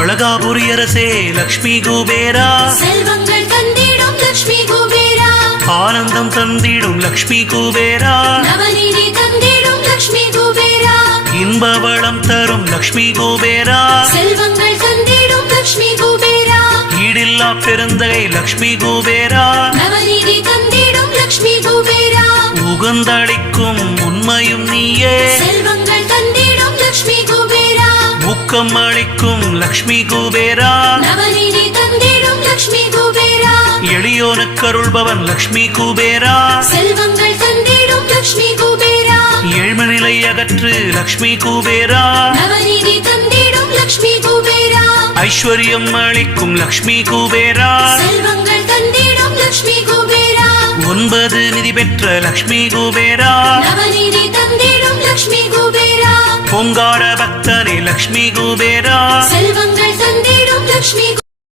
அழகாபுரி அரசே லக்ஷ்மி குபேரா, செல்வங்கள் தந்திடும் லக்ஷ்மி குபேரா, ஆனந்தம் தந்திடும் லக்ஷ்மி குபேரா, நவநீதி தந்திடும் லக்ஷ்மி குபேரா, இன்ப வளம் தரும் லக்ஷ்மி குபேரா, செல்வங்கள் தந்திடும் லக்ஷ்மி குபேரா, ஈடில்லா பெருந்தகை லக்ஷ்மி குபேரா, நவநீதி தந்திடும் லக்ஷ்மி குபேரா, உகந்தளிக்கும் உண்மையும் நீயே, செல்வங்கள் தந்திடும் லக்ஷ்மி குபேரா, ஊக்கம் அளிக்கும் லக்ஷ்மி குபேரா, நவநீதி தந்திடும் லக்ஷ்மி குபேரா, எளியோனுக்கு அருள்பவன் லக்ஷ்மி குபேரா, செல்வங்கள் தந்திடும் லக்ஷ்மி குபேரா, ஏழ்மை நிலை அகற்று லக்ஷ்மி குபேரா, நவநீதி தந்திடும் லக்ஷ்மி குபேரா, ஐஸ்வர்யம் அளிக்கும் லக்ஷ்மி குபேரா, செல்வங்கள் தந்திடும் லக்ஷ்மி குபேரா, 9 நிதி பெற்ற லக்ஷ்மி குபேரா, நவநீதி தந்திடும் லக்ஷ்மி குபேரா, பொங்கார பக்தனே லக்ஷ்மி குபேரா, செல்வங்கள் தந்திடும் லக்ஷ்மி